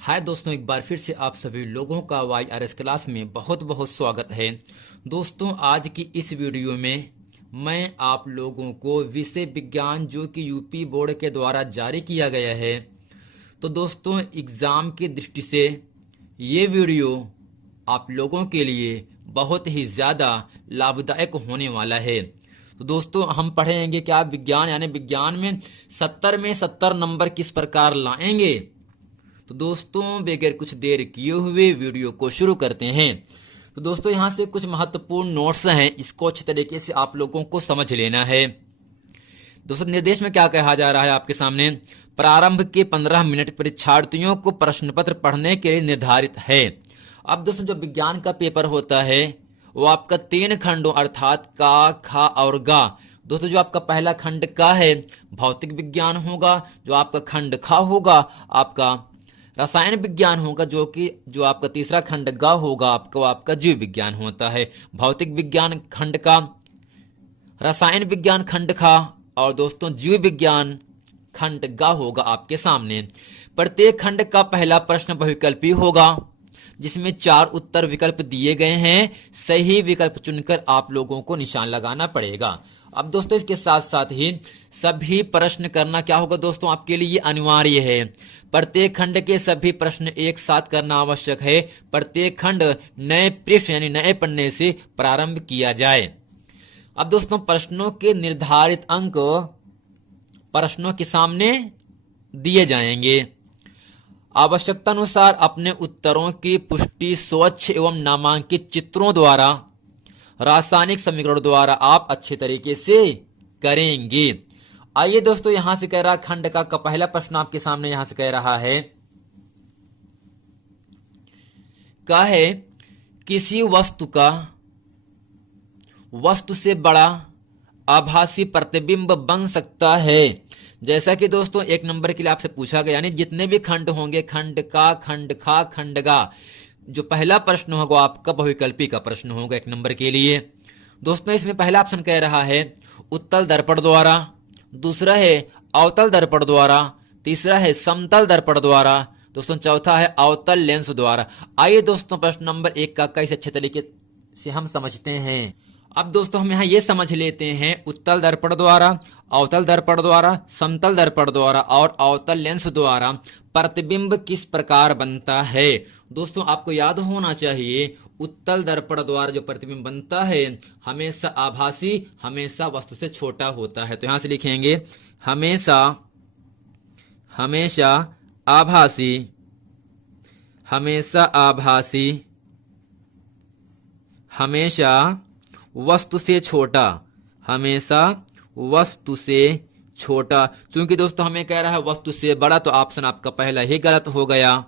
हाय दोस्तों, एक बार फिर से आप सभी लोगों का YRS क्लास में बहुत बहुत स्वागत है। दोस्तों, आज की इस वीडियो में मैं आप लोगों को विषय विज्ञान जो कि यूपी बोर्ड के द्वारा जारी किया गया है, तो दोस्तों एग्ज़ाम की दृष्टि से ये वीडियो आप लोगों के लिए बहुत ही ज़्यादा लाभदायक होने वाला है। तो दोस्तों, हम पढ़ेंगे क्या विज्ञान यानी विज्ञान में 70 में 70 नंबर किस प्रकार लाएंगे। तो दोस्तों, बगैर कुछ देर किए हुए वीडियो को शुरू करते हैं। तो दोस्तों, यहाँ से कुछ महत्वपूर्ण नोट्स हैं, इसको अच्छे तरीके से आप लोगों को समझ लेना है। दोस्तों, निर्देश में क्या कहा जा रहा है आपके सामने, प्रारंभ के 15 मिनट परीक्षार्थियों को प्रश्न पत्र पढ़ने के लिए निर्धारित है। अब दोस्तों, जो विज्ञान का पेपर होता है वो आपका 3 खंडों अर्थात का, खा और गा। दोस्तों, जो आपका पहला खंड का है भौतिक विज्ञान होगा, जो आपका खंड खा होगा आपका रसायन विज्ञान होगा, जो आपका तीसरा खंड ग होगा आपका, वो आपका जीव विज्ञान होता है। भौतिक विज्ञान खंड का, रसायन विज्ञान खंड खा और दोस्तों जीव विज्ञान खंड ग होगा आपके सामने। प्रत्येक खंड का पहला प्रश्न बहुविकल्पी होगा जिसमें 4 उत्तर विकल्प दिए गए हैं। सही विकल्प चुनकर आप लोगों को निशान लगाना पड़ेगा। अब दोस्तों, इसके साथ साथ ही सभी प्रश्न करना क्या होगा दोस्तों, आपके लिए अनिवार्य है। प्रत्येक खंड के सभी प्रश्न एक साथ करना आवश्यक है। प्रत्येक खंड नए पृष्ठ यानी नए पन्ने से प्रारंभ किया जाए। अब दोस्तों, प्रश्नों के निर्धारित अंक प्रश्नों के सामने दिए जाएंगे। आवश्यकता अनुसार अपने उत्तरों की पुष्टि स्वच्छ एवं नामांकित चित्रों द्वारा, रासायनिक समीकरण द्वारा आप अच्छे तरीके से करेंगे। आइए दोस्तों, यहां से कह रहा खंड का पहला प्रश्न आपके सामने यहां से कह रहा है, क्या है किसी वस्तु से बड़ा आभासी प्रतिबिंब बन सकता है। जैसा कि दोस्तों 1 नंबर के लिए आपसे पूछा गया, यानी जितने भी खंड होंगे खंड का, खंड खा, खंड गा, जो पहला प्रश्न होगा आपका बहुविकल्पी का प्रश्न होगा 1 नंबर के लिए। दोस्तों, इसमें पहला ऑप्शन कह रहा है उत्तल दर्पण द्वारा, दूसरा है अवतल दर्पण द्वारा, तीसरा है समतल दर्पण द्वारा, दोस्तों चौथा है अवतल लेंस द्वारा। आइए दोस्तों, प्रश्न नंबर 1 का कैसे अच्छे तरीके से हम समझते हैं। अब दोस्तों, हम यहाँ ये समझ लेते हैं उत्तल दर्पण द्वारा, अवतल दर्पण द्वारा, समतल दर्पण द्वारा और अवतल लेंस द्वारा प्रतिबिंब किस प्रकार बनता है। दोस्तों, आपको याद होना चाहिए उत्तल दर्पण द्वारा जो प्रतिबिंब बनता है हमेशा आभासी, हमेशा वस्तु से छोटा होता है। तो यहां से लिखेंगे हमेशा आभासी, हमेशा आभासी, हमेशा वस्तु से छोटा, हमेशा वस्तु से छोटा। चूंकि दोस्तों हमें कह रहा है वस्तु से बड़ा, तो ऑप्शन आपका पहला ही गलत हो गया।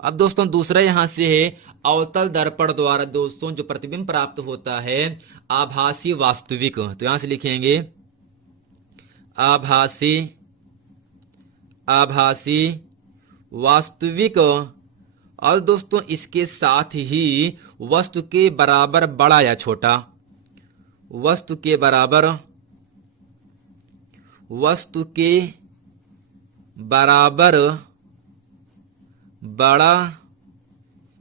अब दोस्तों, दूसरा यहां से है अवतल दर्पण द्वारा दोस्तों जो प्रतिबिंब प्राप्त होता है आभासी वास्तविक। तो यहां से लिखेंगे आभासी वास्तविक, और दोस्तों इसके साथ ही वस्तु के बराबर बड़ा या छोटा, वस्तु के बराबर बड़ा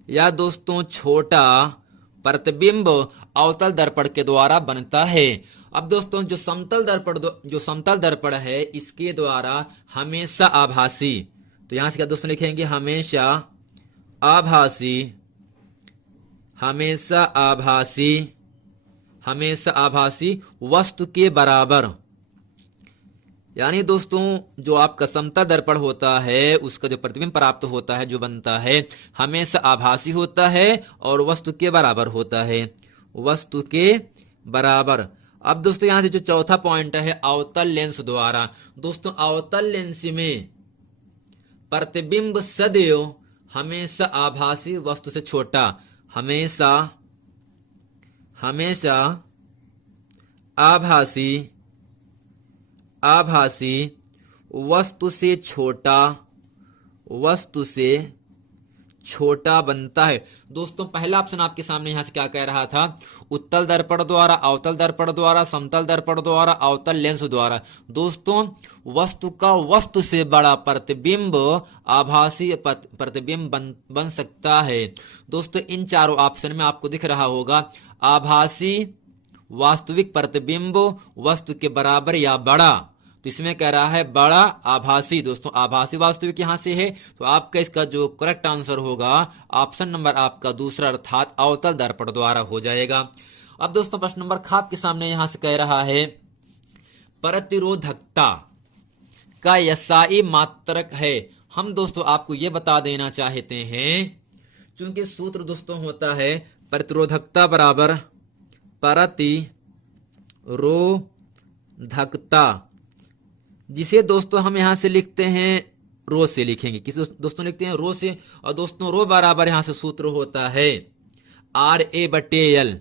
या दोस्तों छोटा प्रतिबिंब अवतल दर्पण के द्वारा बनता है। अब दोस्तों, जो समतल दर्पण है इसके द्वारा हमेशा आभासी, तो यहां से क्या दोस्तों लिखेंगे हमेशा आभासी वस्तु के बराबर, यानी दोस्तों जो आपका समतल दर्पण होता है उसका जो प्रतिबिंब प्राप्त होता है जो बनता है हमेशा आभासी होता है और वस्तु के बराबर होता है, वस्तु के बराबर। अब दोस्तों यहां से जो चौथा पॉइंट है अवतल लेंस द्वारा। दोस्तों, अवतल लेंस में प्रतिबिंब सदैव हमेशा आभासी वस्तु से छोटा, हमेशा आभासी वस्तु से छोटा बनता है। दोस्तों पहला ऑप्शन आपके सामने यहां से क्या कह रहा था, उत्तल दर्पण द्वारा, अवतल दर्पण द्वारा, समतल दर्पण द्वारा, अवतल लेंस द्वारा। दोस्तों वस्तु का वस्तु से बड़ा प्रतिबिंब आभासी प्रतिबिंब बन सकता है। दोस्तों इन चारों ऑप्शन में आपको दिख रहा होगा आभासी, वास्तविक प्रतिबिंब वस्तु के बराबर या बड़ा, तो इसमें कह रहा है बड़ा आभासी। दोस्तों आभासी वास्तविक यहां से है, तो आपका इसका जो करेक्ट आंसर होगा ऑप्शन नंबर आपका दूसरा अर्थात अवतल दर्पण द्वारा हो जाएगा। अब दोस्तों प्रश्न नंबर ख आपके सामने यहां से कह रहा है प्रतिरोधकता का एसआई मात्रक है। हम दोस्तों आपको यह बता देना चाहते हैं, क्योंकि सूत्र दोस्तों होता है प्रतिरोधकता बराबर प्रतिरोधकता, जिसे दोस्तों हम यहां से लिखते हैं रो से लिखेंगे। किस दोस्तों लिखते हैं रो से, और दोस्तों रो बराबर यहां से सूत्र होता है आर ए बटे एल,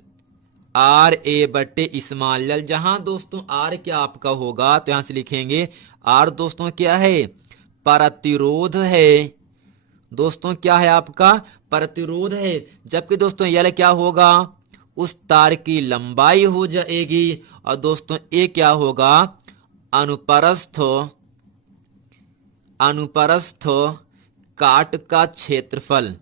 आर ए बटे स्मॉल एल, जहां दोस्तों आर क्या आपका होगा तो यहां से लिखेंगे आर दोस्तों क्या है, प्रतिरोध है। दोस्तों क्या है आपका, प्रतिरोध है। जबकि दोस्तों एल क्या होगा, उस तार की लंबाई हो जाएगी, और दोस्तों ए क्या होगा, अनुप्रस्थ काट का क्षेत्रफल,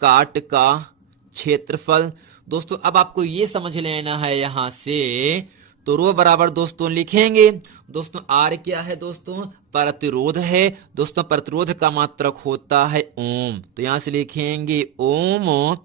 काट का क्षेत्रफल। दोस्तों अब आपको ये समझ लेना है यहां से, तो रो बराबर दोस्तों लिखेंगे, दोस्तों आर क्या है दोस्तों, प्रतिरोध है। दोस्तों प्रतिरोध का मात्रक होता है ओम, तो यहां से लिखेंगे ओम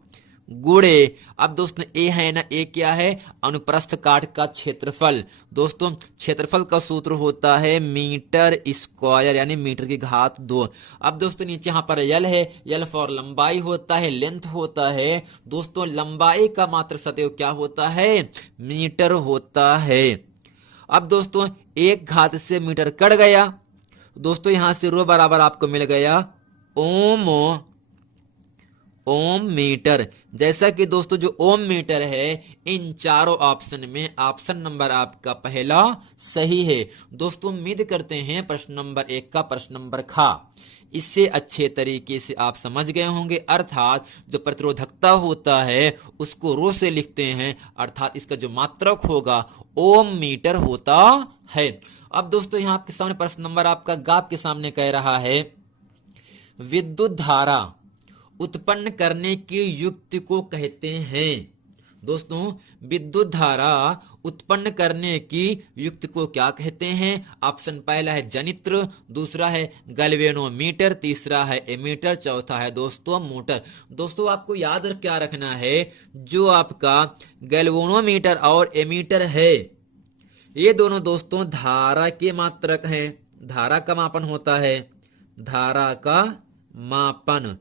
गुणे, अब दोस्तों ए है ना, ए क्या है, अनुप्रस्थ काट का क्षेत्रफल। दोस्तों क्षेत्रफल का सूत्र होता है मीटर स्क्वायर, यानी मीटर की घात 2। अब दोस्तों नीचे यहां पर यल है, यल फॉर लंबाई होता है, लेंथ होता है। दोस्तों लंबाई का मात्रक सदैव क्या होता है, मीटर होता है। अब दोस्तों एक घात से मीटर कट गया, दोस्तों यहां से रो बराबर आपको मिल गया ओम मीटर। जैसा कि दोस्तों जो ओम मीटर है, इन चारों ऑप्शन में ऑप्शन नंबर आपका पहला सही है। दोस्तों उम्मीद करते हैं प्रश्न नंबर 1 का प्रश्न नंबर खा इससे अच्छे तरीके से आप समझ गए होंगे। अर्थात जो प्रतिरोधकता होता है उसको रो से लिखते हैं, अर्थात इसका जो मात्रक होगा ओम मीटर होता है। अब दोस्तों यहाँ आपके सामने प्रश्न नंबर आपका ग आपके सामने कह रहा है विद्युत धारा उत्पन्न करने की युक्ति को कहते हैं। दोस्तों विद्युत धारा उत्पन्न करने की युक्ति को क्या कहते हैं? ऑप्शन पहला है जनित्र, दूसरा है गैल्वेनोमीटर, तीसरा है एमीटर, चौथा है दोस्तों मोटर। दोस्तों आपको याद क्या रखना है, जो आपका गैल्वेनोमीटर और एमीटर है ये दोनों दोस्तों धारा के मात्रक हैं। धारा का मापन होता है, धारा का मापन,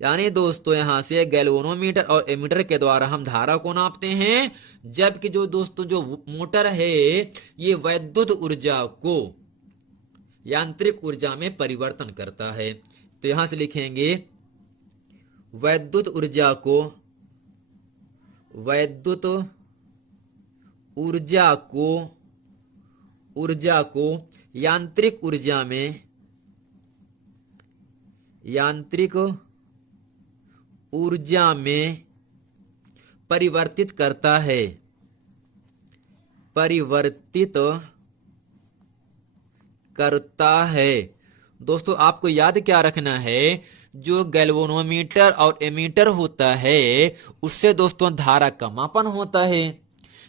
यानी दोस्तों यहां से गैल्वेनोमीटर और एमीटर के द्वारा हम धारा को नापते हैं। जबकि जो दोस्तों जो मोटर है ये वैद्युत ऊर्जा को यांत्रिक ऊर्जा में परिवर्तन करता है। तो यहां से लिखेंगे वैद्युत ऊर्जा को यांत्रिक ऊर्जा में परिवर्तित करता है। दोस्तों आपको याद क्या रखना है, जो गैल्वेनोमीटर और एमीटर होता है उससे दोस्तों धारा का मापन होता है,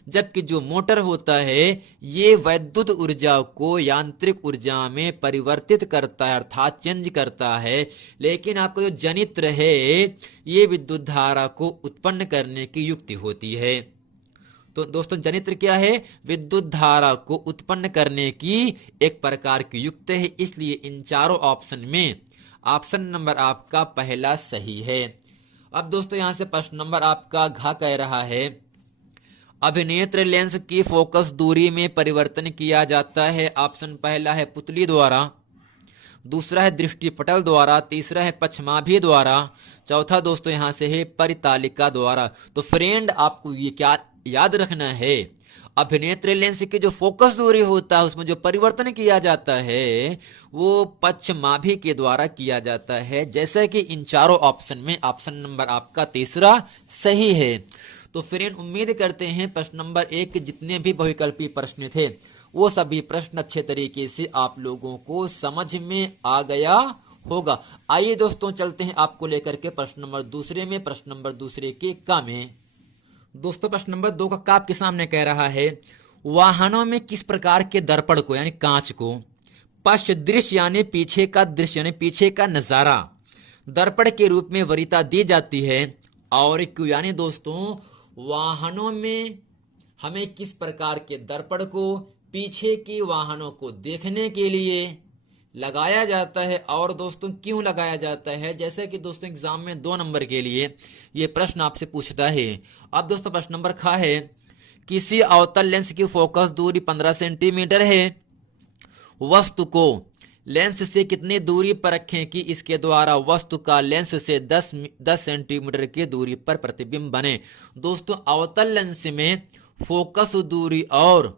जबकि जो मोटर होता है ये वैद्युत ऊर्जा को यांत्रिक ऊर्जा में परिवर्तित करता है, अर्थात चेंज करता है। लेकिन आपका जो जनित्र है ये विद्युत धारा को उत्पन्न करने की युक्ति होती है। तो दोस्तों जनित्र क्या है, विद्युत धारा को उत्पन्न करने की एक प्रकार की युक्ति है। इसलिए इन चारों ऑप्शन में ऑप्शन नंबर आपका पहला सही है। अब दोस्तों यहां से प्रश्न नंबर आपका घ कह रहा है अभिनेत्र लेंस की फोकस दूरी में परिवर्तन किया जाता है। ऑप्शन पहला है पुतली द्वारा, दूसरा है दृष्टिपटल द्वारा, तीसरा है पक्षमाभी द्वारा, चौथा दोस्तों यहां से है परितालिका द्वारा। तो फ्रेंड आपको ये क्या याद रखना है, अभिनेत्र लेंस की जो फोकस दूरी होता है उसमें जो परिवर्तन किया जाता है वो पक्षमाभी के द्वारा किया जाता है। जैसे कि इन चारों ऑप्शन में ऑप्शन नंबर आपका तीसरा सही है। तो फ्रेंड उम्मीद करते हैं प्रश्न नंबर 1 के जितने भी बहुविकल्पी प्रश्न थे वो सभी प्रश्न अच्छे तरीके से आप लोगों को समझ में आ गया होगा। आइए दोस्तों चलते हैं आपको लेकर के प्रश्न नंबर दूसरे में। प्रश्न नंबर दूसरे के का में दोस्तों प्रश्न नंबर 2 का आपके सामने कह रहा है वाहनों में किस प्रकार के दर्पण को यानी कांच को पश्च दृश्य यानी पीछे का दृश्य यानी पीछे का नजारा दर्पण के रूप में वरीयता दी जाती है और क्यों। यानी दोस्तों वाहनों में हमें किस प्रकार के दर्पण को पीछे के वाहनों को देखने के लिए लगाया जाता है और दोस्तों क्यों लगाया जाता है। जैसे कि दोस्तों एग्जाम में 2 नंबर के लिए ये प्रश्न आपसे पूछता है। अब दोस्तों प्रश्न नंबर ख है किसी अवतल लेंस की फोकस दूरी 15 सेंटीमीटर है, वस्तु को लेंस से कितनी दूरी पर रखें कि इसके द्वारा वस्तु का लेंस से 10 सेंटीमीटर की दूरी पर प्रतिबिंब बने। दोस्तों अवतल लेंस में फोकस दूरी और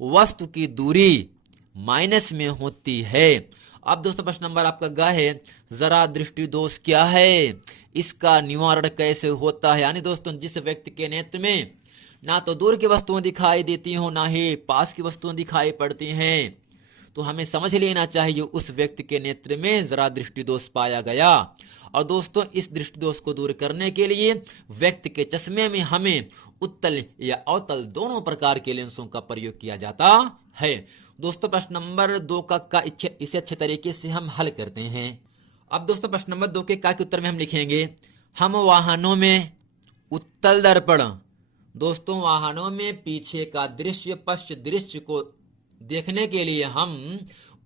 वस्तु की दूरी माइनस में होती है। अब दोस्तों प्रश्न नंबर आपका ग है जरा दृष्टि दोष क्या है, इसका निवारण कैसे होता है। यानी दोस्तों जिस व्यक्ति के नेत्र में ना तो दूर की वस्तुएं दिखाई देती हो ना ही पास की वस्तुएं दिखाई पड़ती हैं तो हमें समझ लेना चाहिए उस व्यक्ति के नेत्र में जरा दृष्टि दोष पाया गया। और दोस्तों इस दृष्टि दोष को दूर करने के लिए व्यक्ति के चश्मे में हमें उत्तल या अवतल दोनों प्रकार के लेंसों का प्रयोग किया जाता है। दोस्तों प्रश्न नंबर 2 का इसे अच्छे तरीके से हम हल करते हैं। अब दोस्तों प्रश्न नंबर 2 के उत्तर में हम लिखेंगे हम वाहनों में उत्तल दर्पण दोस्तों वाहनों में पीछे का दृश्य पश्च दृश्य को देखने के लिए हम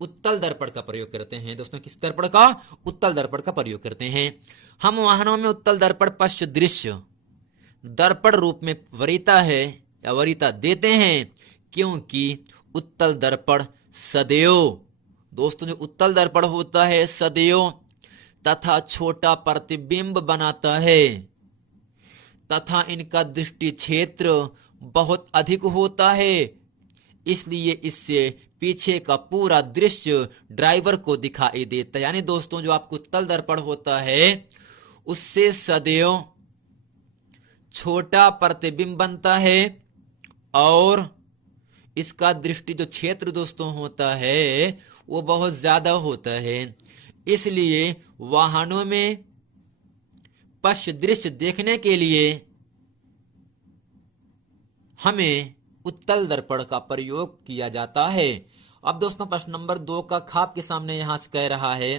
उत्तल दर्पण का प्रयोग करते हैं। दोस्तों किस दर्पण का? उत्तल दर्पण का प्रयोग करते हैं। हम वाहनों में उत्तल दर्पण पश्च दृश्य दर्पण रूप में वरीयता है या वरीयता देते हैं क्योंकि उत्तल दर्पण सदैव दोस्तों जो उत्तल दर्पण होता है सदैव तथा छोटा प्रतिबिंब बनाता है तथा इनका दृष्टि क्षेत्र बहुत अधिक होता है, इसलिए इससे पीछे का पूरा दृश्य ड्राइवर को दिखाई देता है। यानी दोस्तों जो आपको उत्तल दर्पण होता है उससे सदैव छोटा प्रतिबिंब बनता है और इसका दृष्टि जो क्षेत्र दोस्तों होता है वो बहुत ज्यादा होता है, इसलिए वाहनों में पश्च दृश्य देखने के लिए हमें उत्तल दर्पण का प्रयोग किया जाता है। अब दोस्तों प्रश्न नंबर 2 का खाप के सामने यहां से कह रहा है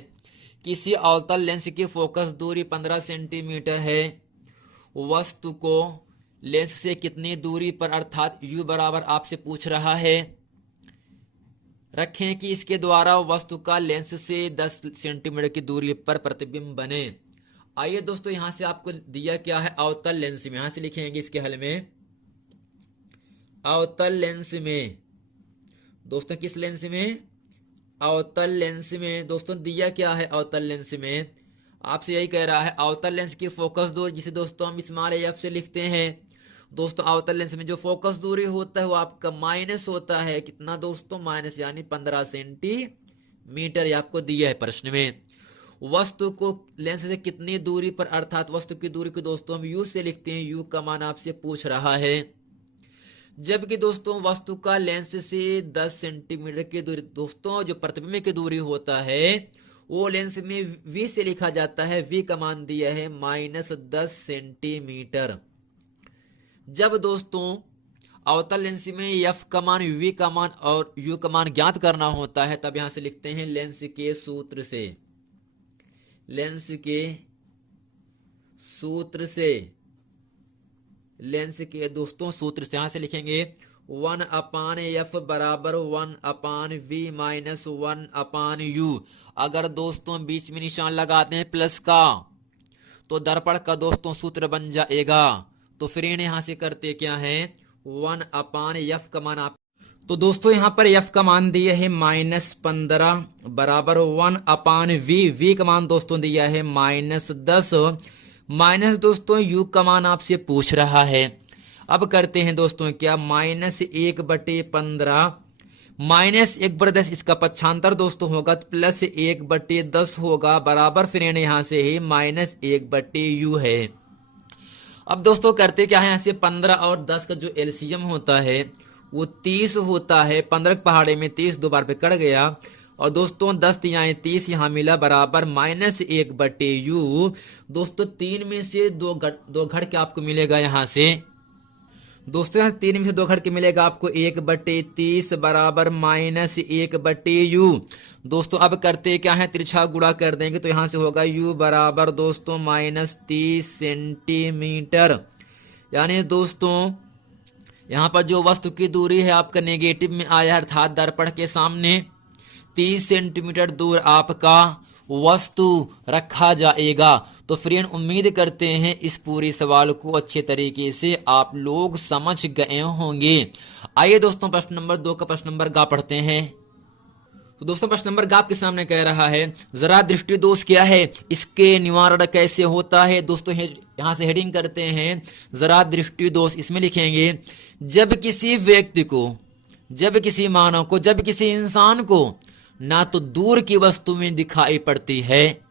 किसी अवतल लेंस की फोकस दूरी 15 सेंटीमीटर है, वस्तु को लेंस से कितनी दूरी पर अर्थात u बराबर आपसे पूछ रहा है रखें कि इसके द्वारा वस्तु का लेंस से 10 सेंटीमीटर की दूरी पर प्रतिबिंब बने। आइए दोस्तों यहां से आपको दिया क्या है अवतल लेंस में, यहां से लिखेंगे इसके हल में अवतल लेंस में दोस्तों किस लेंस में? अवतल लेंस में। दोस्तों दिया क्या है अवतल लेंस में? आपसे यही कह रहा है अवतल लेंस की फोकस दूरी जिसे दोस्तों हम स्मॉल एफ से लिखते हैं। दोस्तों अवतल लेंस में जो फोकस दूरी होता है वो आपका माइनस होता है, कितना दोस्तों? माइनस यानी 15 सेंटीमीटर ये आपको दिया है प्रश्न में। वस्तु को लेंस से कितनी दूरी पर अर्थात वस्तु की दूरी को दोस्तों हम यू से लिखते हैं, यू का मान आपसे पूछ रहा है। जबकि दोस्तों वस्तु का लेंस से 10 सेंटीमीटर की दूरी दोस्तों जो प्रतिबिंब की दूरी होता है वो लेंस में v से लिखा जाता है, v का मान दिया है -10 सेंटीमीटर। जब दोस्तों अवतल लेंस में f का मान v का मान और u का मान ज्ञात करना होता है तब यहां से लिखते हैं लेंस के सूत्र से, लेंस के सूत्र से, लेंस के दोस्तों सूत्र से यहां से लिखेंगे 1/f बराबर 1/v माइनस 1/u। अगर दोस्तों बीच में निशान लगाते हैं प्लस का तो दर्पण का दोस्तों सूत्र बन जाएगा। तो फिर यहां से करते क्या है 1/f का मान आप तो दोस्तों यहां पर f का मान दिया है -15 बराबर 1/v, v का मान दोस्तों दिया है -10 माइनस दोस्तों u का मान आपसे पूछ रहा है। अब करते हैं दोस्तों क्या, -1/15 -1/10 इसका पक्षांतर दोस्तों होगा, तो +1/10 होगा बराबर फ्रेंड यहां से ही -1/u है। अब दोस्तों करते क्या है, यहाँ से 15 और 10 का जो एलसीएम होता है वो 30 होता है। 15 पहाड़े में 30 दो बार पे कट गया, और दोस्तों 10 यहाँ 30 यहाँ मिला बराबर -1/u। दोस्तों 3 में से दो घट के आपको मिलेगा यहाँ से, दोस्तों यहाँ 3 में से 2 घट के मिलेगा आपको 1/30 बराबर -1/u। दोस्तों अब करते क्या है, तिरछा गुणा कर देंगे तो यहाँ से होगा u बराबर दोस्तों -30 सेंटीमीटर। यानी दोस्तों यहाँ पर जो वस्तु की दूरी है आपका नेगेटिव में आया, अर्थात दर्पण के सामने 30 सेंटीमीटर दूर आपका वस्तु रखा जाएगा। तो फ्रेंड उम्मीद करते हैं इस पूरी सवाल को अच्छे तरीके से आप लोग समझ गए होंगे। आइए दोस्तों प्रश्न नंबर 2 का प्रश्न नंबर गा पढ़ते हैं। तो दोस्तों प्रश्न नंबर गा आपके सामने कह रहा है, जरा दृष्टि दोष क्या है, इसके निवारण कैसे होता है। दोस्तों यहां से हेडिंग करते हैं जरा दृष्टि दोष। इसमें लिखेंगे, जब किसी व्यक्ति को, जब किसी मानव को, जब किसी इंसान को ना तो दूर की वस्तुएं दिखाई पड़ती है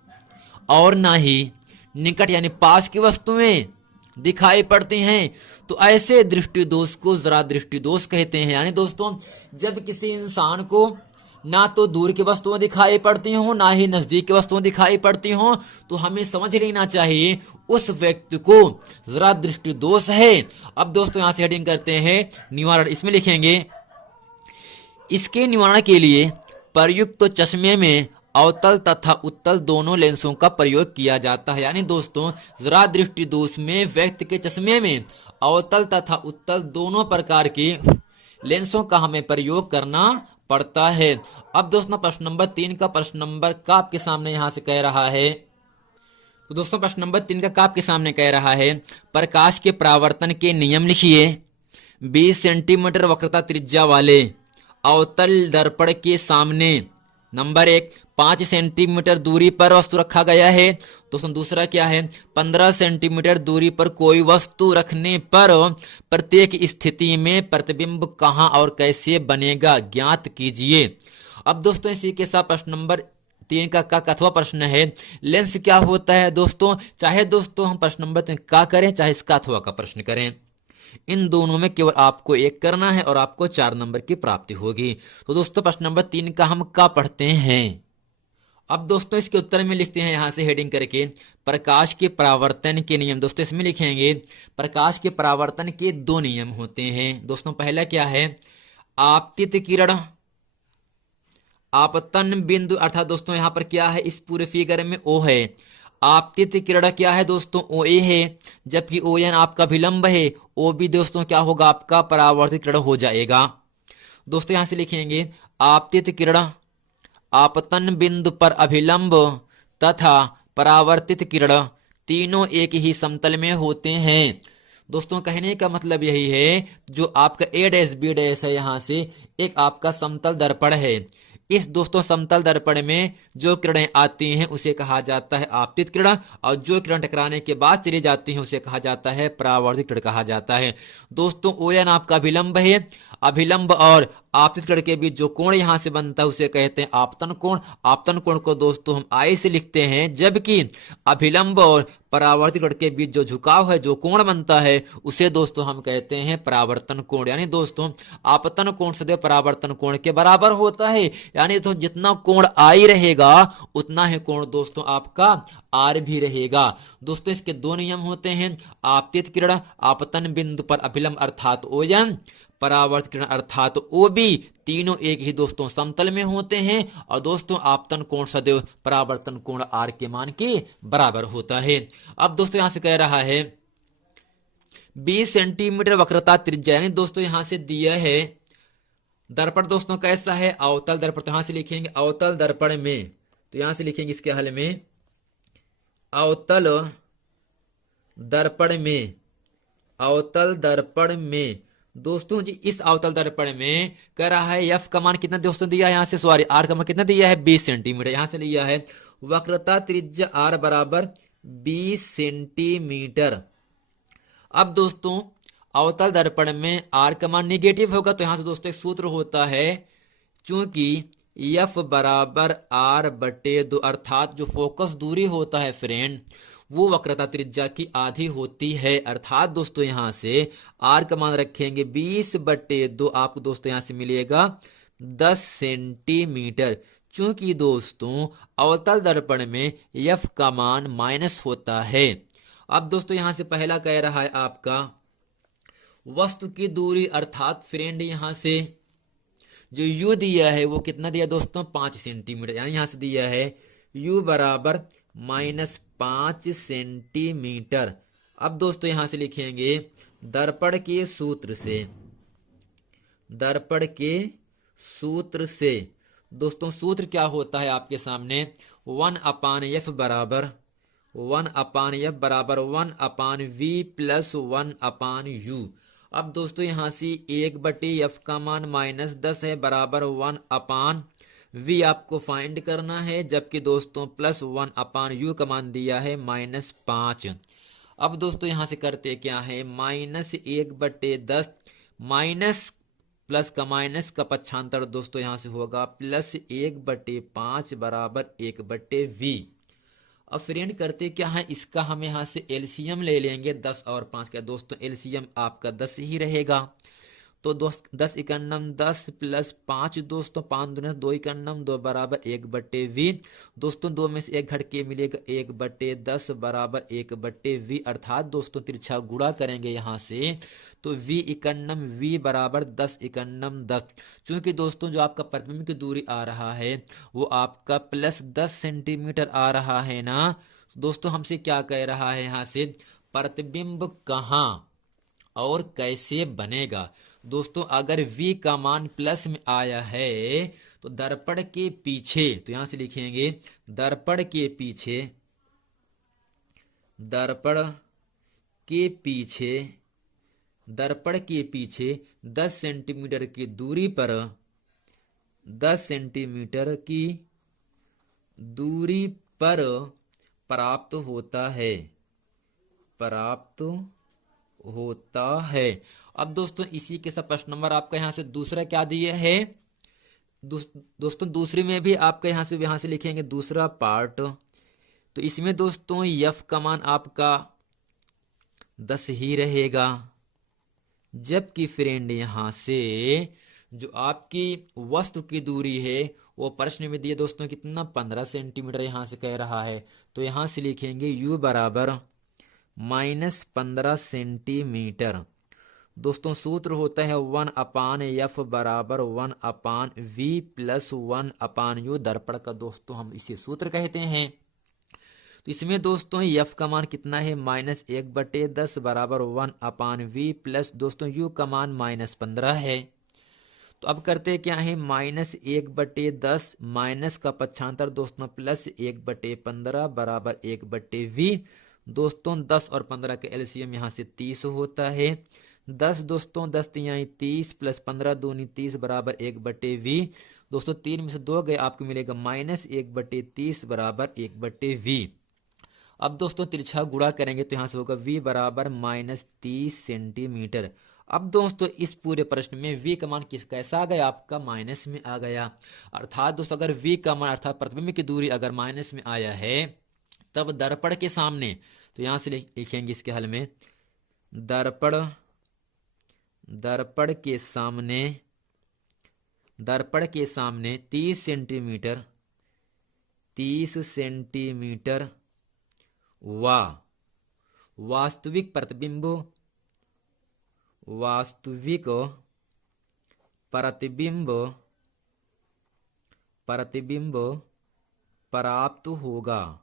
और ना ही निकट यानी पास की वस्तुएं दिखाई पड़ती हैं, तो ऐसे दृष्टि दोष को जरा दृष्टि दोष कहते हैं। यानी दोस्तों जब किसी इंसान को ना तो दूर की वस्तुएं दिखाई पड़ती हो ना ही नजदीक की वस्तुएं दिखाई पड़ती हो, तो हमें समझ लेना चाहिए उस व्यक्ति को जरा दृष्टि दोष है। अब दोस्तों यहां से हेडिंग करते हैं निवारण। इसमें लिखेंगे, इसके निवारण के लिए प्रयुक्त चश्मे में अवतल तथा उत्तल दोनों लेंसों का प्रयोग किया जाता है। यानी दोस्तों जरा दृष्टि दोष में व्यक्ति के चश्मे में अवतल तथा उत्तल दोनों प्रकार के लेंसों का हमें प्रयोग करना पड़ता है। अब दोस्तों प्रश्न नंबर 3 का प्रश्न नंबर का आपके सामने यहां से कह रहा है। तो दोस्तों प्रश्न नंबर 3 का आपके सामने कह रहा है, प्रकाश के परावर्तन के नियम लिखिए। 20 सेंटीमीटर वक्रता त्रिज्या वाले अवतल दर्पण के सामने नंबर 1 5 सेंटीमीटर दूरी पर वस्तु रखा गया है। दोस्तों दूसरा क्या है, 15 सेंटीमीटर दूरी पर कोई वस्तु रखने पर प्रत्येक स्थिति में प्रतिबिंब कहां और कैसे बनेगा ज्ञात कीजिए। अब दोस्तों इसी के साथ प्रश्न नंबर 3 का कथवा प्रश्न है, लेंस क्या होता है। दोस्तों चाहे दोस्तों हम प्रश्न नंबर 3 का करें चाहे इसका अथवा का प्रश्न करें, इन दोनों में केवल आपको एक करना है और आपको 4 नंबर की प्राप्ति होगी। तो दोस्तों प्रश्न नंबर 3 का हम का पढ़ते हैं। अब दोस्तों इसके उत्तर में लिखते हैं यहां से हेडिंग करके, प्रकाश के परावर्तन के नियम। दोस्तों इसमें लिखेंगे, प्रकाश के परावर्तन के 2 नियम होते हैं। दोस्तों पहला क्या है, आपतित किरण आपतन बिंदु, अर्थात दोस्तों यहां पर क्या है, इस पूरे फिगर में ओ है। आपतित किरण क्या है दोस्तों, ओ ए है, जबकि ओ एन आपका विलंब है। ओ भी दोस्तों क्या होगा, आपका परावर्तित किरण हो जाएगा। दोस्तों यहां से लिखेंगे, आपतित किरण आपतन बिंदु पर अभिलंब तथा परावर्तित किरण तीनों एक ही समतल में होते हैं। दोस्तों कहने का मतलब यही है, जो आपका ए डैश बी डैश है यहां से एक आपका समतल दर्पण है। इस दोस्तों समतल दर्पण में जो किरणें आती हैं उसे कहा जाता है आपतित किरण, और जो किरण टकराने के बाद चली जाती हैं उसे कहा जाता है परावर्तित किरण कहा जाता है। दोस्तों ओ एन आपका अभिलंब है, अभिलंब और आपतित किरण के बीच जो कोण यहां से बनता है उसे कहते हैं आपतन कोण। आपतन कोण को दोस्तों हम आई से लिखते हैं, जबकि अभिलंब और परावर्तित किरण के बीच जो झुकाव है, जो कोण बनता है, उसे दोस्तों हम कहते हैं परावर्तन कोण। यानी दोस्तों आपतन कोण सदैव परावर्तन कोण के बराबर होता है। यानी तो जितना कोण आई रहेगा उतना ही कोण दोस्तों आपका आर भी रहेगा। दोस्तों इसके 2 नियम होते हैं, आपतित किरण आपतन बिंदु पर अभिलंब अर्थात ओ एन, परावर्तित किरण अर्थात ओ बी, तीनों एक ही दोस्तों समतल में होते हैं। और दोस्तों आपतन कोण सदैव परावर्तन कोण आर के मान के बराबर होता है। अब दोस्तों यहां से कह रहा है 20 सेंटीमीटर वक्रता त्रिज्या, यानी दोस्तों यहां से दिया है दर्पण दोस्तों कैसा है, अवतल दर्पण। तो यहां से लिखेंगे अवतल दर्पण में, तो यहां से लिखेंगे इसके हल में अवतल दर्पण में, अवतल दर्पण में। दोस्तों जी इस अवतल दर्पण में कह रहा है एफ का मान कितना दोस्तों दिया है, यहां से सॉरी आर का मान कितना दिया है 20 सेंटीमीटर। यहां से लिया है वक्रता त्रिज्या आर बराबर 20 सेंटीमीटर। अब दोस्तों अवतल दर्पण में आर का मान निगेटिव होगा। तो यहां से दोस्तों एक सूत्र होता है, चूंकि एफ बराबर आर बटे 2, अर्थात जो फोकस दूरी होता है फ्रेंड वो वक्रता त्रिज्या की आधी होती है। अर्थात दोस्तों यहां से आर का मान रखेंगे 20/2, आपको दोस्तों यहां से मिलेगा 10 सेंटीमीटर। चूंकि दोस्तों अवतल दर्पण में एफ का मान माइनस होता है। अब दोस्तों यहां से पहला कह रहा है आपका वस्तु की दूरी, अर्थात फ्रेंड यहां से जो u दिया है वो कितना दिया दोस्तों 5 सेंटीमीटर, यानी यहां से दिया है u बराबर -5 सेंटीमीटर। अब दोस्तों यहां से लिखेंगे दर्पण के सूत्र से, दर्पण के सूत्र से दोस्तों सूत्र क्या होता है आपके सामने, 1/f बराबर 1/v प्लस 1/u। अब दोस्तों यहां से 1/f का मान -10 है बराबर 1/v आपको फाइंड करना है, जबकि दोस्तों प्लस 1/u का मान दिया है -5। अब दोस्तों यहां से करते क्या है, -1/10 माइनस प्लस का माइनस का पक्षांतर दोस्तों यहां से होगा प्लस 1/5 बराबर 1/v। अब फ्रेंड करते क्या है, इसका हम यहां से एलसीएम ले लेंगे 10 और 5 का। दोस्तों एलसीएम आपका 10 ही रहेगा। तो 10 इकन्नम 10 प्लस 5 दोस्तों 5 दूनी 2 इकन्नम 2 बराबर 1/v। दोस्तों 2 में से 1 घट के मिलेगा 1/10 बराबर 1/v। अर्थात दोस्तों तिरछा गुणा करेंगे यहां से तो v इकन्नम v बराबर 10 इकन्नम 10। चूंकि दोस्तों जो आपका प्रतिबिंब की दूरी आ रहा है वो आपका प्लस 10 सेंटीमीटर आ रहा है ना। दोस्तों हमसे क्या कह रहा है यहां से, प्रतिबिंब कहां और कैसे बनेगा। दोस्तों अगर v का मान प्लस में आया है तो दर्पण के पीछे, तो यहां से लिखेंगे दर्पण के पीछे, दर्पण के पीछे, दर्पण के पीछे 10 सेंटीमीटर की दूरी पर, 10 सेंटीमीटर की दूरी पर प्राप्त होता है, प्राप्त होता है। अब दोस्तों इसी के साथ प्रश्न नंबर आपका यहां से दूसरा क्या दिया है, दोस्तों दूसरे में भी आपका यहां से लिखेंगे दूसरा पार्ट। तो इसमें दोस्तों एफ का मान आपका 10 ही रहेगा, जबकि फ्रेंड यहां से जो आपकी वस्तु की दूरी है वो प्रश्न में दिए दोस्तों कितना 15 सेंटीमीटर यहां से कह रहा है। तो यहां से लिखेंगे u बराबर -15 सेंटीमीटर। दोस्तों सूत्र होता है 1/f बराबर 1/v प्लस 1/u। दर्पण का दोस्तों हम इसे सूत्र कहते हैं। तो इसमें दोस्तों f का मान कितना है -1/10 बराबर 1/v प्लस दोस्तों u का मान -15 है। तो अब करते क्या है, -1/10 माइनस का पक्षांतर दोस्तों प्लस 1/15 बराबर 1/v। दोस्तों 10 और 15 का एलसीएम यहाँ से 30 होता है। 10 दोस्तों 10 यहाँ 30 प्लस 15 दूनी 30 बराबर 1/v। दोस्तों 3 में से 2 गए, आपको मिलेगा -1/30 बराबर 1/v। अब दोस्तों तिरछा गुणा करेंगे तो यहाँ से होगा v बराबर -30 सेंटीमीटर। अब दोस्तों इस पूरे प्रश्न में v का मान कैसा आ गया, आपका माइनस में आ गया। अर्थात दोस्तों अगर v का मान अर्थात प्रतिबिंब की दूरी अगर माइनस में आया है तब दर्पण के सामने, तो यहां से लिखेंगे इसके हल में दर्पण के सामने 30 सेंटीमीटर वास्तविक प्रतिबिंब प्राप्त होगा।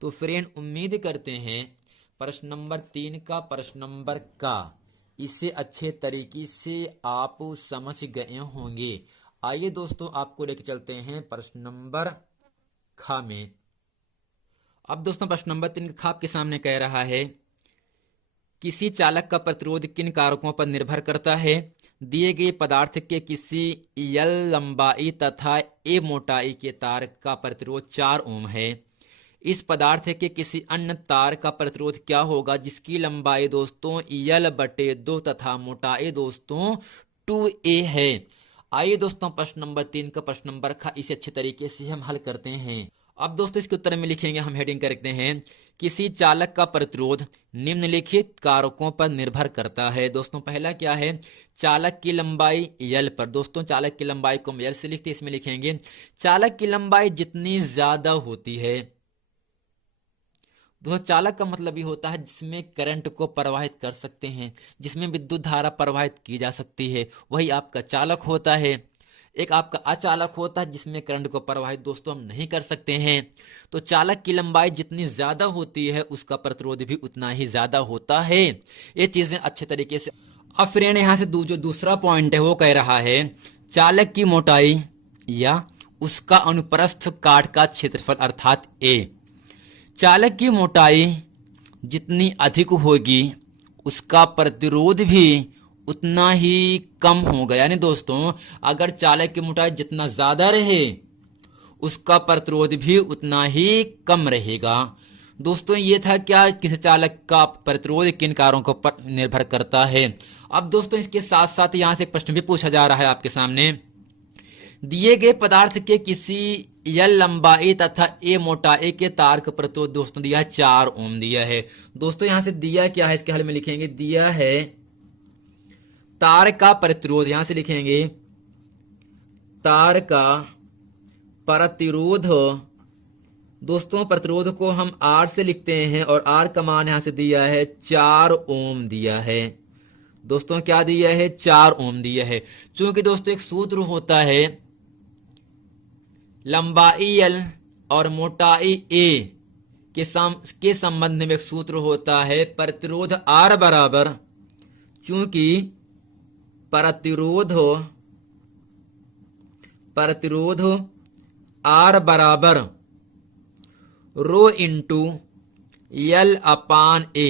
तो फ्रेंड उम्मीद करते हैं प्रश्न नंबर 3 का प्रश्न नंबर का इससे अच्छे तरीके से आप समझ गए होंगे। आइए दोस्तों आपको लेकर चलते हैं प्रश्न नंबर खा में। अब दोस्तों प्रश्न नंबर 3 खा आपके सामने कह रहा है किसी चालक का प्रतिरोध किन कारकों पर निर्भर करता है। दिए गए पदार्थ के किसी L लंबाई तथा A मोटाई के तार का प्रतिरोध 4 ओम है। इस पदार्थ के किसी अन्य तार का प्रतिरोध क्या होगा जिसकी लंबाई दोस्तों L/2 तथा मोटाई दोस्तों 2a है। आइए दोस्तों प्रश्न नंबर 3 का प्रश्न नंबर खा इसे अच्छे तरीके से हम हल करते हैं। अब दोस्तों इसके उत्तर में लिखेंगे, हम हेडिंग करते हैं, किसी चालक का प्रतिरोध निम्नलिखित कारकों पर निर्भर करता है। दोस्तों पहला क्या है, चालक की लंबाई L पर। दोस्तों चालक की लंबाई को हम L से लिखते हैं, इसमें लिखेंगे चालक की लंबाई जितनी ज्यादा होती है। दोस्तों चालक का मतलब ये होता है जिसमें करंट को प्रवाहित कर सकते हैं, जिसमें विद्युत धारा प्रवाहित की जा सकती है, वही आपका चालक होता है। एक आपका अचालक होता है जिसमें करंट को प्रवाहित दोस्तों हम नहीं कर सकते हैं। तो चालक की लंबाई जितनी ज्यादा होती है उसका प्रतिरोध भी उतना ही ज्यादा होता है। ये चीजें अच्छे तरीके से। अब फ्रेंड यहां से जो दूसरा पॉइंट है वो कह रहा है चालक की मोटाई या उसका अनुप्रस्थ काट का क्षेत्रफल अर्थात A। चालक की मोटाई जितनी अधिक होगी उसका प्रतिरोध भी उतना ही कम होगा। यानी दोस्तों अगर चालक की मोटाई जितना ज्यादा रहे उसका प्रतिरोध भी उतना ही कम रहेगा। दोस्तों ये था क्या, किसी चालक का प्रतिरोध किन कारणों पर निर्भर करता है। अब दोस्तों इसके साथ साथ यहां से एक प्रश्न भी पूछा जा रहा है आपके सामने, दिए गए पदार्थ के किसी L लंबाई तथा A मोटाई के तार का प्रतिरोध दोस्तों दिया है 4 ओम दिया है। दोस्तों यहां से दिया क्या है, इसके हल में लिखेंगे दिया है तार का प्रतिरोध, यहां से लिखेंगे तार का प्रतिरोध। दोस्तों प्रतिरोध को हम R से लिखते हैं और R का मान यहां से दिया है 4 ओम दिया है। दोस्तों क्या दिया है, 4 ओम दिया है। चूंकि दोस्तों एक सूत्र होता है लंबाई L और मोटाई A के संबंध में एक सूत्र होता है प्रतिरोध R बराबर, चूंकि प्रतिरोध R बराबर rho into L upon A।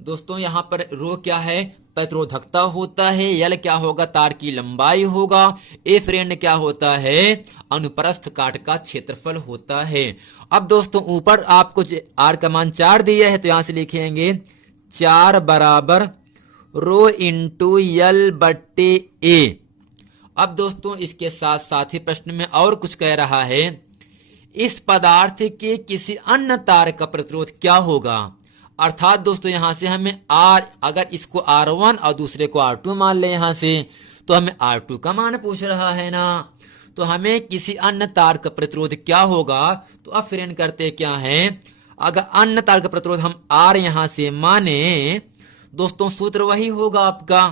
दोस्तों यहां पर रो क्या है, प्रतिरोधकता होता है, L क्या होगा, तार की लंबाई होगा, A फ्रेंड क्या होता है, अनुप्रस्थ काट का क्षेत्रफल होता है। अब दोस्तों ऊपर आपको R का मान 4 दिया है तो यहां से लिखेंगे 4 बराबर रो इंटू L/A। अब दोस्तों इसके साथ साथ ही प्रश्न में और कुछ कह रहा है, इस पदार्थ के किसी अन्य तार का प्रतिरोध क्या होगा। अर्थात दोस्तों यहां से हमें R, अगर इसको R1 और दूसरे को R2 मान ले यहां से, तो हमें R2 का मान पूछ रहा है ना। तो हमें किसी अन्य तार का प्रतिरोध क्या होगा। तो अब फ्रेंड करते क्या है, अगर अन्य तार का प्रतिरोध हम R यहां से माने, दोस्तों सूत्र वही होगा आपका,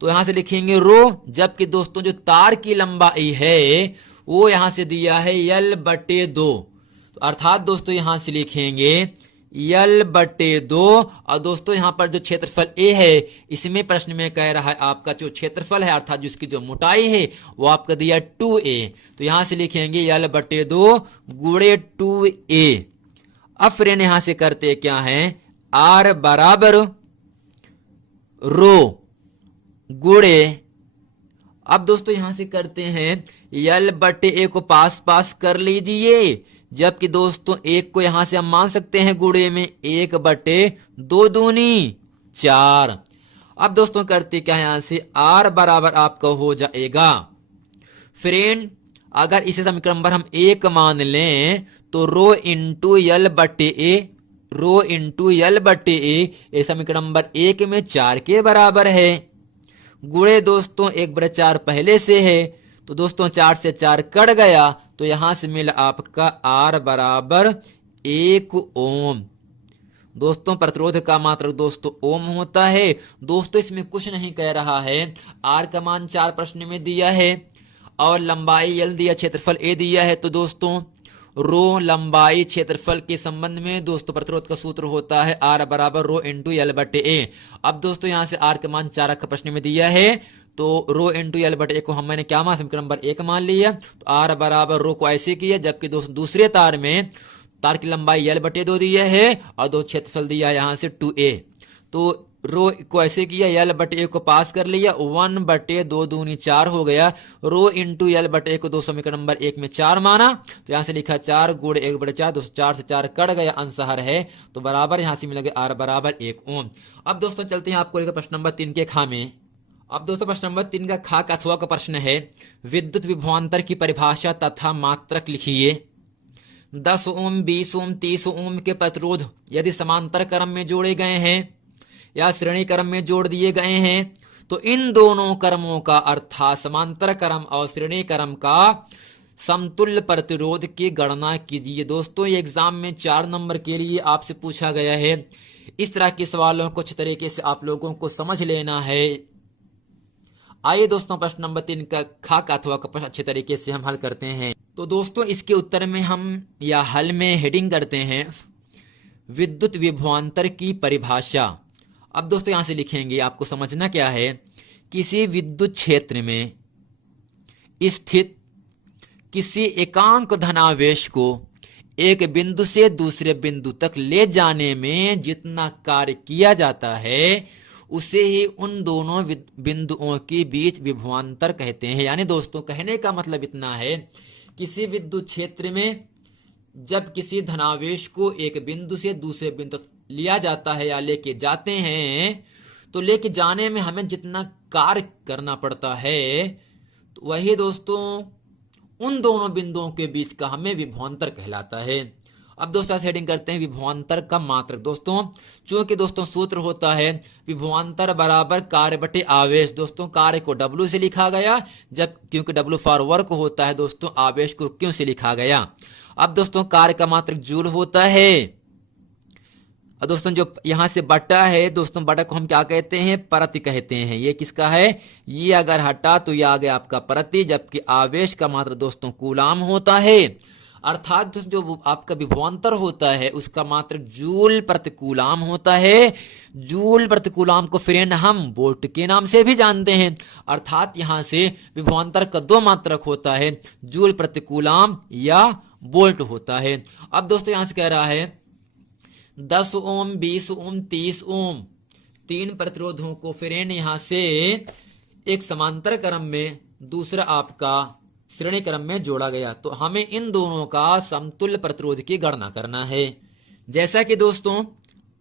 तो यहां से लिखेंगे रो, जबकि दोस्तों जो तार की लंबाई है वो यहां से दिया है L/2। तो अर्थात दोस्तों यहां से लिखेंगे L/2। और दोस्तों यहां पर जो क्षेत्रफल A है, इसमें प्रश्न में कह रहा है आपका जो क्षेत्रफल है अर्थात जिसकी जो मोटाई है वो आपका दिया 2A। तो यहां से लिखेंगे L/2 गुणे 2A। अब फ्रेंड यहां से करते क्या है, R बराबर रो गुणे, अब दोस्तों यहां से करते हैं L/A को पास पास कर लीजिए, जबकि दोस्तों एक को यहां से हम मान सकते हैं गुणे में 1/2 दूनी 4। अब दोस्तों करते क्या है, यहां से R बराबर आपका हो जाएगा फ्रेंड, अगर इसे समीकरण नंबर हम 1 मान लें तो rho into L/A, rho into L/A ये समीकरण नंबर 1 में 4 के बराबर है, गुणे दोस्तों 1/4 पहले से है, तो दोस्तों 4 से 4 कट गया, तो यहां से मिला आपका R बराबर 1 ओम। दोस्तों प्रतिरोध का मात्रक दोस्तों ओम होता है। दोस्तों इसमें कुछ नहीं कह रहा है, R का मान 4 प्रश्न में दिया है और लंबाई L दिया, क्षेत्रफल A दिया है, तो दोस्तों रो लंबाई क्षेत्रफल के संबंध में दोस्तों प्रतिरोध का सूत्र होता है R बराबर रो इंटू L/A। अब दोस्तों यहां से R का मान 4 का प्रश्न में दिया है, तो रो इंटू L/A को मैंने क्या मान, समीकरण नंबर 1 मान लिया, तो R बराबर रो को ऐसे किया, जबकि दूसरे तार में तार की लंबाई L/2 दिया है और दो क्षेत्रफल दिया यहां से 2A। तो रो को ऐसे किया, यल बटे ए को पास कर लिया, 1 बटे 2 दूनी 4 हो गया, रो इंटू यल बटे ए को 2 समीकरण नंबर 1 में 4 माना, तो यहां से लिखा 4 गुण 1 बटे 4, दोस्तों 4 से 4 कट गया, अंशहर है, तो बराबर यहां से मिलेगा आर बराबर 1 ओम। अब दोस्तों चलते हैं आपको लेकर प्रश्न नंबर 3 के खा में। अब दोस्तों प्रश्न नंबर 3 का खा का अथवा का प्रश्न है, विद्युत विभवांतर की परिभाषा तथा मात्रक लिखिए। 10 ओम, 20 ओम, 30 ओम के प्रतिरोध यदि समांतर क्रम में जोड़े गए हैं या श्रेणी क्रम में जोड़ दिए गए हैं, तो इन दोनों क्रमों का अर्थात समांतर क्रम और श्रेणी क्रम का समतुल्य प्रतिरोध की गणना कीजिए। दोस्तों ये एग्जाम में 4 नंबर के लिए आपसे पूछा गया है। इस तरह के सवालों को अच्छे तरीके से आप लोगों को समझ लेना है। आइए दोस्तों प्रश्न नंबर 3 का खा का अथवा का प्रश्न अच्छे तरीके से हम हल करते हैं। तो दोस्तों इसके उत्तर में हम या हल में हेडिंग करते हैं विद्युत विभवांतर की परिभाषा। अब दोस्तों यहां से लिखेंगे, आपको समझना क्या है, किसी विद्युत क्षेत्र में स्थित किसी एकांक धनावेश को एक बिंदु से दूसरे बिंदु तक ले जाने में जितना कार्य किया जाता है उसे ही उन दोनों बिंदुओं के बीच विभवांतर कहते हैं। यानी दोस्तों कहने का मतलब इतना है, किसी विद्युत क्षेत्र में जब किसी धनावेश को एक बिंदु से दूसरे बिंदु तक लिया जाता है या लेके जाते हैं, तो लेके जाने में हमें जितना कार्य करना पड़ता है, तो वही दोस्तों उन दोनों बिंदुओं के बीच का हमें विभवांतर कहलाता है। अब दोस्तों हेडिंग करते हैं विभवांतर का मात्रक। दोस्तों चूंकि दोस्तों सूत्र होता है विभवांतर बराबर कार्य बटे आवेश। दोस्तों कार्य को W से लिखा गया, जब क्योंकि W फॉर वर्क होता है दोस्तों, आवेश को क्यों से लिखा गया। अब दोस्तों कार्य का मात्रक जूल होता है। और दोस्तों जो यहां से बटा है दोस्तों, बटा को हम क्या कहते हैं, प्रति कहते हैं। ये किसका है, ये अगर हटा तो ये आ गया आपका प्रति, जबकि आवेश का मात्रक दोस्तों कूलाम होता है। अर्थात जो आपका विभवांतर होता है उसका मात्रक जूल प्रति कूलाम होता है। जूल प्रति कूलाम को फ्रेंड हम वोल्ट के नाम से भी जानते हैं। अर्थात यहां से विभवांतर का 2 मात्रक होता है, जूल प्रति कूलाम या वोल्ट होता है। अब दोस्तों यहां से कह रहा है 10 ओम, 20 ओम, 30 ओम 3 प्रतिरोधों को फ्रेंड यहां से एक समांतर क्रम में दूसरा आपका श्रेणी क्रम में जोड़ा गया, तो हमें इन दोनों का समतुल्य प्रतिरोध की गणना करना है। जैसा कि दोस्तों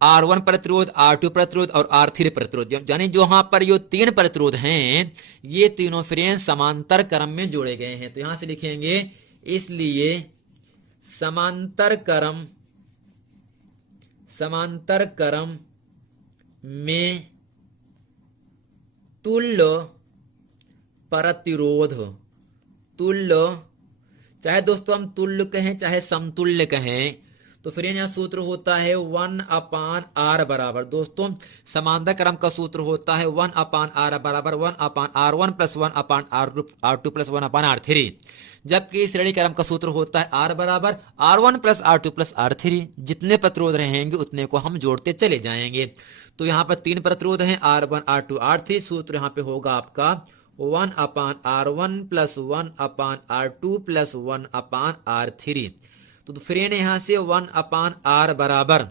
R1 प्रतिरोध, R2 प्रतिरोध और R3 प्रतिरोध, यानी जो यहां पर ये 3 प्रतिरोध हैं, ये तीनों फ्रेंड समांतर क्रम में जोड़े गए हैं। तो यहां से लिखेंगे इसलिए समांतर क्रम में तुल्य, चाहे दोस्तों हम तुल्य कहें चाहे समतुल्य कहें, तो फिर यहाँ सूत्र होता है 1/r बराबर। दोस्तों समांतर क्रम का सूत्र होता है 1/r बराबर 1/r1 plus 1/r2 plus 1/r3, जबकि श्रेणी क्रम का सूत्र होता है r बराबर r1 plus r2 plus r3। जितने प्रतिरोध रहेंगे उतने को हम जोड़ते चले जाएंगे। तो यहाँ पर 3 प्रतिरोध हैं, r1 r2 r3। सूत्र यहाँ पे होगा आपका 1/r1 plus 1/r2 plus 1/r3। तो फ्रेंड यहां से 1/r बराबर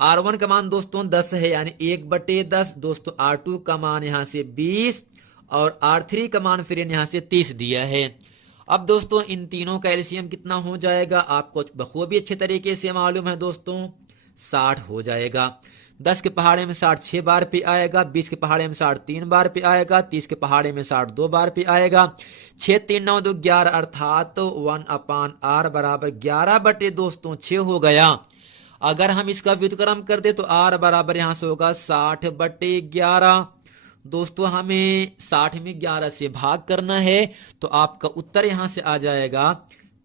R1 का मान दोस्तों 10 है, यानी 1/10। दोस्तों R2 का मान यहां से 20 और R3 का मान फ्रेंड यहां से 30 दिया है। अब दोस्तों इन तीनों का एलसीएम कितना हो जाएगा, आपको बखूबी अच्छे तरीके से मालूम है दोस्तों, 60 हो जाएगा। 10 के पहाड़े में 60 6 बार पे आएगा, 20 के पहाड़े में 60 3 बार पे आएगा, 30 के पहाड़े में 60 2 बार पे आएगा। 6 3 9 2 11 अर्थात 1/r बराबर 11 दोस्तों 6 हो गया। अगर हम इसका व्युत्क्रम कर दे तो r बराबर यहां से होगा 60/11। दोस्तों हमें 60 में 11 से भाग करना है, तो आपका उत्तर यहां से आ जाएगा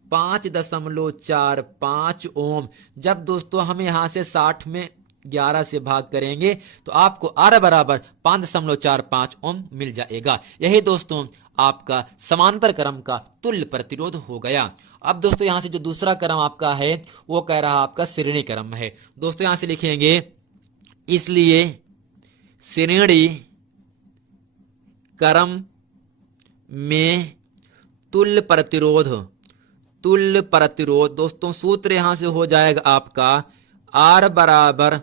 5.45 ओम। जब दोस्तों हम यहां से 60 में 11 से भाग करेंगे तो आपको r बराबर 5.45 ओम मिल जाएगा। यही दोस्तों आपका समांतर क्रम का तुल्य प्रतिरोध हो गया। अब दोस्तों यहां से जो दूसरा क्रम आपका है वो कह रहा आपका श्रेणी क्रम है। दोस्तों यहां से लिखेंगे इसलिए श्रेणी क्रम में तुल्य प्रतिरोध दोस्तों सूत्र यहां से हो जाएगा आपका r बराबर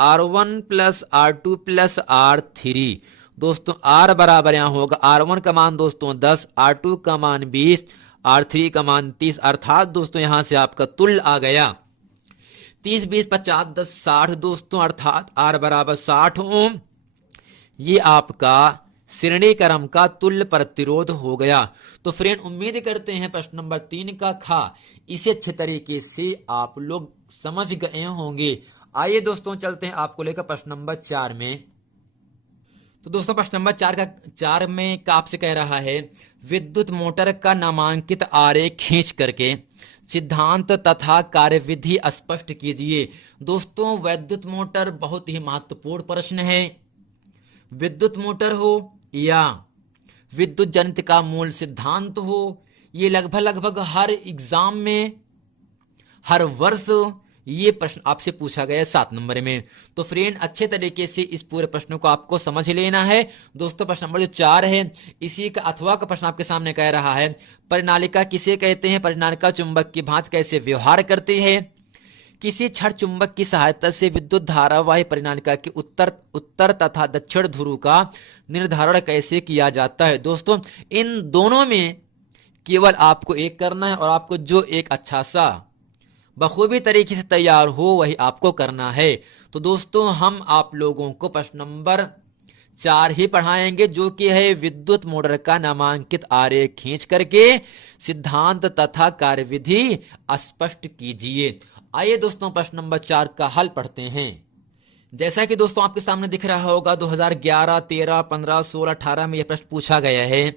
R1 plus R2 plus R3। दोस्तों R बराबर यहाँ होगा R1 का मान दोस्तों 10, R2 का मान 20, R3 का मान 30। अर्थात दोस्तों यहाँ से आपका तुल्य आ गया 30, 20, 50, 10, 60 दोस्तों, अर्थात R बराबर 60 ओम। ये आपका श्रेणी क्रम का तुल्य प्रतिरोध हो गया। तो फ्रेंड उम्मीद करते हैं प्रश्न नंबर 3 का खा इसे अच्छे तरीके से आप लोग समझ गए होंगे। आइए दोस्तों चलते हैं आपको लेकर प्रश्न नंबर 4 में। तो दोस्तों प्रश्न नंबर 4 में का आपसे कह रहा है विद्युत मोटर का नामांकित आरेख खींच करके सिद्धांत तथा कार्यविधि स्पष्ट कीजिए। दोस्तों विद्युत मोटर बहुत ही महत्वपूर्ण प्रश्न है। विद्युत मोटर हो या विद्युत जनित का मूल सिद्धांत हो, ये लगभग हर एग्जाम में हर वर्ष ये प्रश्न आपसे पूछा गया है 7 नंबर में। तो फ्रेंड अच्छे तरीके से इस पूरे प्रश्न को आपको समझ लेना है। दोस्तों प्रश्न नंबर जो 4 है इसी का अथवा का प्रश्न आपके सामने कह रहा है परिनालिका किसे कहते हैं, परिनालिका चुंबक की भांति कैसे व्यवहार करती है, किसी क्षण चुंबक की सहायता से विद्युत धारावाही परिनालिका के उत्तर तथा दक्षिण ध्रुव का निर्धारण कैसे किया जाता है। दोस्तों इन दोनों में केवल आपको एक करना है और आपको जो एक अच्छा सा बखूबी तरीके से तैयार हो वही आपको करना है। तो दोस्तों हम आप लोगों को प्रश्न नंबर 4 ही पढ़ाएंगे जो कि है विद्युत मोटर का नामांकित आरेख खींच करके सिद्धांत तथा कार्यविधि स्पष्ट कीजिए। आइए दोस्तों प्रश्न नंबर 4 का हल पढ़ते हैं। जैसा कि दोस्तों आपके सामने दिख रहा होगा 2011, 13, 15, 16, 18 में यह प्रश्न पूछा गया है।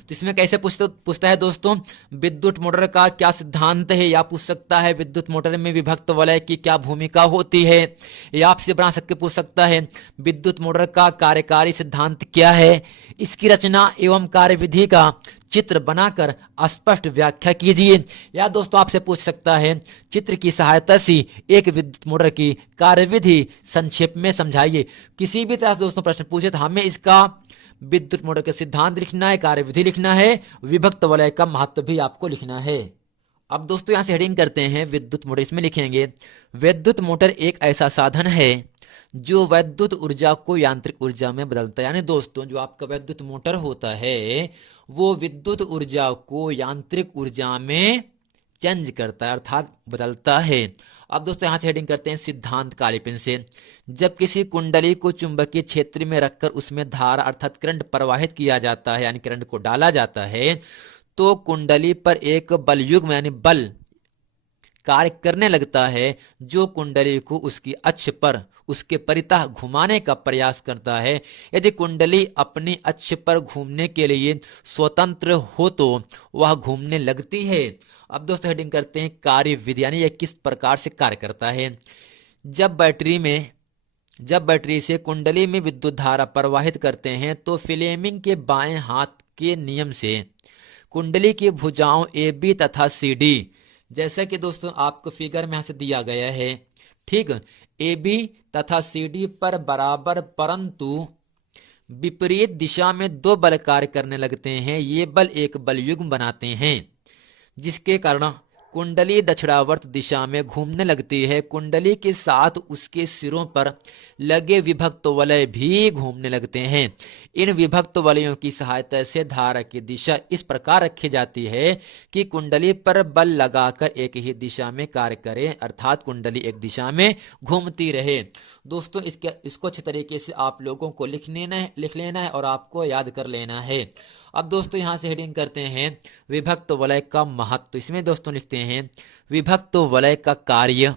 तो इसमें कैसे पूछता है दोस्तों विद्युत मोटर का क्या सिद्धांत है, या पूछ सकता है विद्युत मोटर में विभक्त वलय की क्या भूमिका होती है, या आपसे बना सकते पूछ सकता है विद्युत मोटर का कार्यकारी सिद्धांत क्या है, इसकी रचना एवं कार्यविधि का चित्र बनाकर स्पष्ट व्याख्या कीजिए, या दोस्तों आपसे पूछ सकता है चित्र की सहायता से एक विद्युत मोटर की कार्यविधि संक्षेप में समझाइए। किसी भी तरह से दोस्तों प्रश्न पूछे तो हमें इसका विद्युत मोटर का सिद्धांत लिखना है, कार्यविधि लिखना है, विभक्त वलय का महत्व भी आपको लिखना है। अब दोस्तों यहां से हेडिंग करते हैं विद्युत मोटर, इसमें लिखेंगे विद्युत मोटर एक ऐसा साधन है जो विद्युत ऊर्जा को यांत्रिक ऊर्जा में बदलता है। यानी दोस्तों जो आपका विद्युत मोटर होता है वो विद्युत ऊर्जा को यांत्रिक ऊर्जा में चेंज करता है अर्थात बदलता है। अब दोस्तों यहां से हेडिंग करते हैं सिद्धांत काली पेन से। जब किसी कुंडली को चुंबकीय क्षेत्र में रखकर उसमें धारा अर्थात करंट प्रवाहित किया जाता है यानी करंट को डाला जाता है तो कुंडली पर एक बलयुग्म यानी बल कार्य करने लगता है जो कुंडली को उसकी अक्ष पर उसके परितः घुमाने का प्रयास करता है। यदि कुंडली अपनी अक्ष पर घूमने के लिए स्वतंत्र हो तो वह घूमने लगती है। अब दोस्तों हेडिंग करते हैं कार्यविधि यानी यह किस प्रकार से कार्य करता है। जब बैटरी से कुंडली में विद्युत धारा प्रवाहित करते हैं तो फ्लेमिंग के बाएं हाथ के नियम से कुंडली की भुजाओं ए बी तथा सी डी, जैसा कि दोस्तों आपको फिगर में यहां से दिया गया है, ठीक, ए बी तथा सी डी पर बराबर परंतु विपरीत दिशा में 2 बल कार्य करने लगते हैं। ये बल एक बलयुग्म बनाते हैं जिसके कारण कुंडली दक्षिणावर्त दिशा में घूमने लगती है। कुंडली के साथ उसके सिरों पर लगे विभक्त वलय भी घूमने लगते हैं। इन विभक्त वलयों की सहायता से धारा की दिशा इस प्रकार रखी जाती है कि कुंडली पर बल लगाकर एक ही दिशा में कार्य करे अर्थात कुंडली एक दिशा में घूमती रहे। दोस्तों इसको अच्छे तरीके से आप लोगों को लिख लेना है और आपको याद कर लेना है। अब दोस्तों यहां से हेडिंग करते हैं विभक्त वलय का महत्व। इसमें दोस्तों लिखते हैं विभक्त वलय का कार्य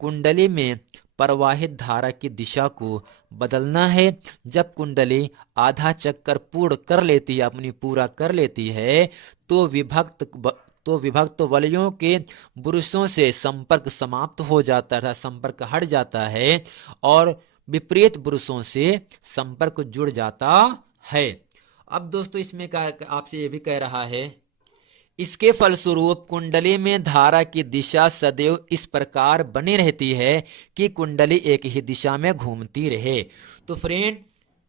कुंडली में प्रवाहित धारा की दिशा को बदलना है। जब कुंडली आधा चक्कर पूर्ण कर लेती है अपनी पूरा कर लेती है तो विभक्त वलयों के बुरुशों से संपर्क समाप्त हो जाता है, संपर्क हट जाता है और विपरीत बुरुशों से संपर्क जुड़ जाता है। अब दोस्तों इसमें आपसे ये भी कह रहा है इसके फलस्वरूप कुंडली में धारा की दिशा सदैव इस प्रकार बनी रहती है कि कुंडली एक ही दिशा में घूमती रहे। तो फ्रेंड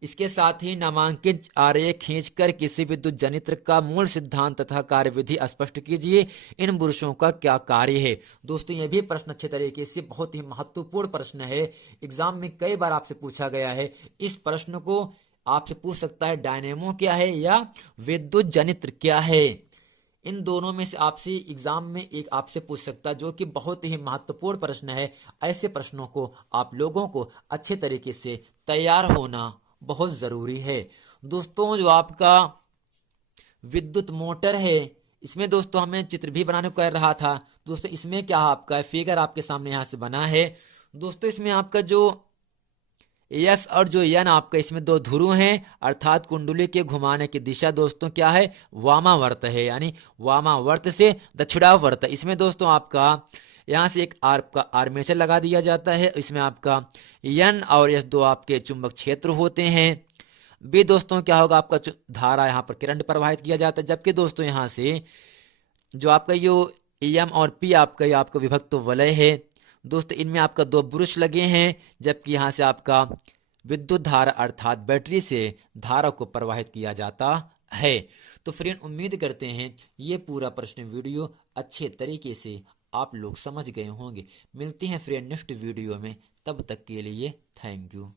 इसके साथ ही नामांकित आरेख खींचकर किसी विद्युत जनित्र का मूल सिद्धांत तथा कार्यविधि स्पष्ट कीजिए। इन पुरुषों का क्या कार्य है। दोस्तों ये भी प्रश्न अच्छे तरीके से, बहुत ही महत्वपूर्ण प्रश्न है, एग्जाम में कई बार आपसे पूछा गया है। इस प्रश्न को आपसे पूछ सकता है डायनेमो क्या है या विद्युत जनित्र क्या है। इन दोनों में से आपसे एग्जाम में एक आपसे पूछ सकता है, जो कि बहुत ही महत्वपूर्ण प्रश्न है। ऐसे प्रश्नों को आप लोगों को अच्छे तरीके से तैयार होना बहुत जरूरी है। दोस्तों जो आपका विद्युत मोटर है, इसमें दोस्तों हमें चित्र भी बनाने को कर रहा था। दोस्तों इसमें क्या आपका फिगर आपके सामने यहां से बना है। दोस्तों इसमें आपका जो यस और जो यन आपका, इसमें दो ध्रुव हैं, अर्थात कुंडली के घुमाने की दिशा दोस्तों क्या है, वामावर्त है, यानी वामावर्त से दक्षिणावर्त। इसमें दोस्तों आपका यहाँ से एक आपका आर्मेचर लगा दिया जाता है। इसमें आपका यन और यस दो आपके चुंबक क्षेत्र होते हैं। बी दोस्तों क्या होगा, आपका धारा यहाँ पर करंट प्रवाहित किया जाता है। जबकि दोस्तों यहाँ से जो आपका यो एम और पी आपका ये आपका विभक्त वलय है। दोस्तों इनमें आपका दो ब्रुश लगे हैं, जबकि यहाँ से आपका विद्युत धारा अर्थात बैटरी से धारा को प्रवाहित किया जाता है। तो फ्रेंड उम्मीद करते हैं ये पूरा प्रश्न वीडियो अच्छे तरीके से आप लोग समझ गए होंगे। मिलते हैं फ्रेंड नेक्स्ट वीडियो में, तब तक के लिए थैंक यू।